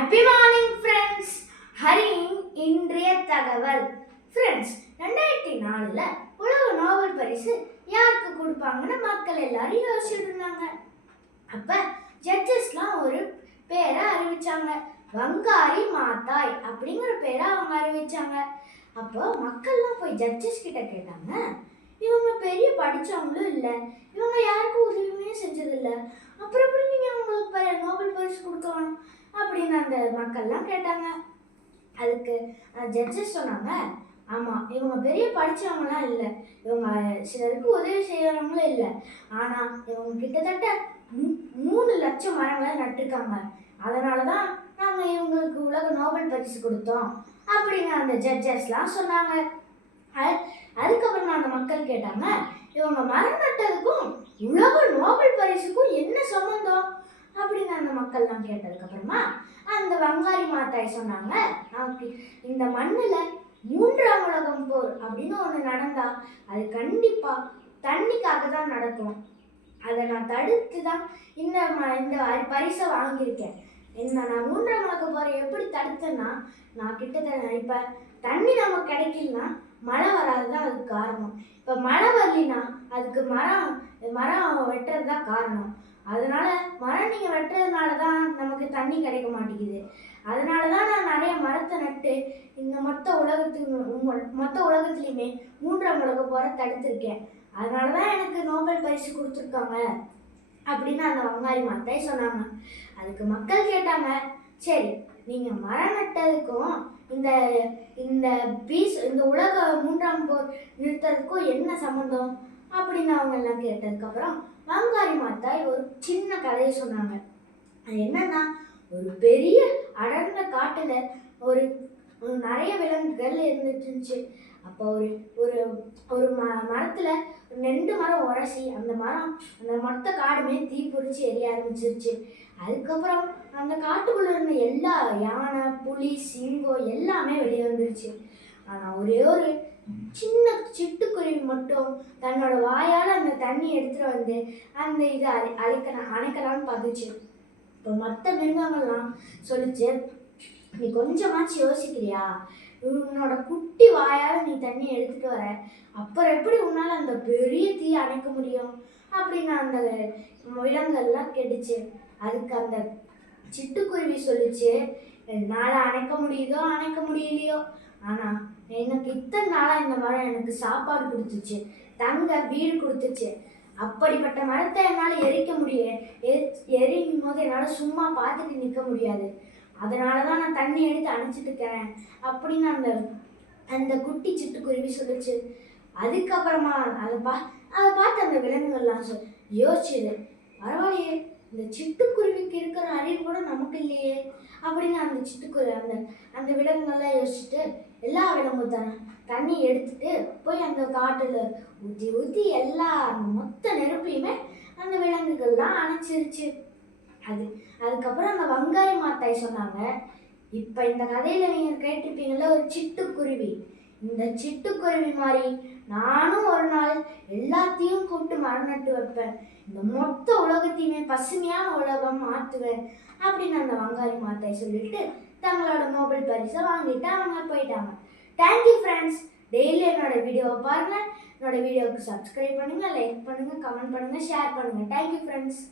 Happy morning friends. ஹரியின் இன்றைய தகவல். Friends, 2004ல் உலக நோபல் பரிசு யாருக்கு கொடுப்பாங்கன்னு மக்கள் எல்லாரும் யோசிச்சுட்டு இருந்தாங்க. அப்ப ஜட்ஜஸ்லாம் ஒரு பேரை அறிவிச்சாங்க. வங்காரி மாத்தாய் அப்படிங்கிற பேரை அவங்க அறிவிச்சாங்க. அப்போ மக்கள்லாம் போய் ஜட்ஜஸ் கிட்ட கேட்டாங்க, இவங்க பெரிய படிச்சவங்களும் இல்லை, இவங்க யாருக்கும் உதவியுமே செஞ்சதில்லை, அப்புறம் எப்படி நீங்க அவங்களுக்கு நோபல் பரிசு கொடுக்கலாம் அப்படின்னு அந்த மக்கள்லாம் கேட்டாங்க. அதுக்கு ஜட்ஜஸ் சொன்னாங்க, ஆமாம், இவங்க பெரிய படித்தவங்களாம் இல்லை, இவங்க சிலருக்கு உதவி செய்கிறவங்களும் இல்லை, ஆனால் இவங்க கிட்டத்தட்ட 3 லட்சம் மரங்களை நட்டுருக்காங்க, அதனால தான் நாங்கள் இவங்களுக்கு உலக நோபல் பரிசு கொடுத்தோம் அப்படின்னு அந்த ஜட்ஜஸ்லாம் சொன்னாங்க. அதுக்கப்புறமா அந்த மக்கள் கேட்டாங்க, இவங்க மரம் நட்டதுக்கும் உலக நோபல் பரிசுக்கும் என்ன சம்பந்தம் அப்படின்னு அந்த மக்கள்லாம் கேட்டதுக்கப்புறமா அந்த வங்காரி மாத்தாய் சொன்னாங்க, இந்த மண்ணில் 3ஆம் உலகம் போர் அப்படின்னு ஒன்று நடந்தா அது கண்டிப்பாக தண்ணிக்காக தான் நடக்கும். அதை நான் தடுத்து தான் இந்த பரிசை வாங்கியிருக்கேன். நான் 3ஆம் உலக போரை எப்படி தடுத்தேன்னா, நான் கிட்டத்தட்ட இப்போ தண்ணி நமக்கு கிடைக்கலனா மழை வராது தான் அதுக்கு காரணம். இப்போ மழை வரலினா அதுக்கு மரம் வெட்டுறது தான் காரணம். அதனால மரம் நீங்கள் வெட்டுறதுனால தான் நமக்கு தண்ணி கிடைக்க மாட்டேங்குது. அதனால தான் நான் நிறைய மரத்தை நட்டு இந்த மொத்த உலகத்துலேயுமே 3ஆம் உலக போரை தடுத்திருக்கேன். அதனால தான் எனக்கு நோபல் பரிசு கொடுத்துருக்காங்க அப்படின்னு அந்த வங்காரி மாத்தாய் சொன்னாங்க. அதுக்கு மக்கள் கேட்டாங்க, சரி, நீங்கள் மரம் நட்டதுக்கும் இந்த உலக 3ஆம் போர் நிறுத்ததுக்கும் என்ன சம்மந்தம் அப்படின்னு அவங்க எல்லாம் கேட்டதுக்கப்புறம் வங்காரி மாத்தாய் ஒரு சின்ன கதையை சொன்னாங்க. அது என்னன்னா, ஒரு பெரிய அடர்ந்த காட்டுல ஒரு நிறைய விலங்குகள் இருந்துச்சு. அப்போ ஒரு மரத்துல 2 மரம் உரசி அந்த மொத்த காடுமே தீ பிடிச்சி எரிய ஆரம்பிச்சிருச்சு. அதுக்கப்புறம் அந்த காட்டுக்குள்ள இருந்த எல்லா யானை, புலி, சிங்கம் எல்லாமே வெளியே வந்துருச்சு. ஆனால் ஒரே ஒரு சின்ன சிட்டுக்குருவி மட்டும் தன்னோட வாயால் அந்த தண்ணி எடுத்துகிட்டு வந்து அந்த இதை அணைக்கலான்னு பார்த்துச்சு. இப்போ மற்ற மிருகங்கள்லாம் சொல்லிச்சு, நீ கொஞ்சமாச்சு யோசிக்கிறியா? உன்னோட குட்டி வாயால் நீ தண்ணி எடுத்துட்டு வர, அப்புறம் எப்படி உன்னால் அந்த பெரிய தீ அணைக்க முடியும் அப்படின்னு அந்த விலங்குகள்லாம் கேட்டுச்சு. அதுக்கு அந்த சிட்டுக்குருவி சொல்லிச்சு, என்னால் அணைக்க முடியுதோ அணைக்க முடியலையோ, ஆனால் எனக்கு இத்தனை நாளாக இந்த மரம் எனக்கு சாப்பாடு கொடுத்துச்சு, தங்க வீடு கொடுத்துச்சு. அப்படிப்பட்ட மரத்தை என்னால் எரிக்கும் போது என்னால் சும்மா பார்த்துட்டு நிற்க முடியாது. அதனால தான் நான் தண்ணி எடுத்து அணைச்சிட்டு இருக்கிறேன் அப்படின்னு அந்த குட்டி சிட்டுக்குருவி சொல்லிச்சு. அதுக்கப்புறமா அதை பார்த்து அந்த விலங்குகள்லாம் யோசிச்சுது, பரவாயில்லையே, இந்த சிட்டுக்குருவிக்கு இருக்கிற அறிவு கூட நமக்கு இல்லையே அப்படின்னு அந்த சிட்டுக்குருவி அந்த விலங்குகள்லாம் யோசிச்சுட்டு எல்லா விலங்கும் தண்ணி எடுத்துட்டு போய் அந்த காட்டுல ஊற்றி எல்லா மொத்த நெருப்பையுமே அந்த விலங்குகள்லாம் அணைச்சிருச்சு. அதுக்கப்புறம் அந்த வங்காரி மாத்தாய் சொன்னாங்க, இப்போ இந்த கதையில நீங்க கேட்டிருப்பீங்கல்ல ஒரு சிட்டுக்குருவி, இந்த சிட்டுக்குருவி மாதிரி நானும் ஒரு நாள் எல்லாத்தையும் கூப்பிட்டு மரம் நட்டு வைப்பேன், இந்த மொத்த உலகத்தையுமே பசுமையான உலகம் மாற்றுவேன் அப்படின்னு அந்த வங்காரி மாத்தாய் சொல்லிட்டு தங்களோட நோபல் பரிசை வாங்கிட்டு அவங்க போயிட்டாங்க. Thank you friends. டெய்லி என்னோட வீடியோவை பாருங்கள், என்னோட வீடியோவுக்கு சப்ஸ்கிரைப் பண்ணுங்கள், லைக் பண்ணுங்கள், கமெண்ட் பண்ணுங்கள், ஷேர் பண்ணுங்கள். Thank you friends.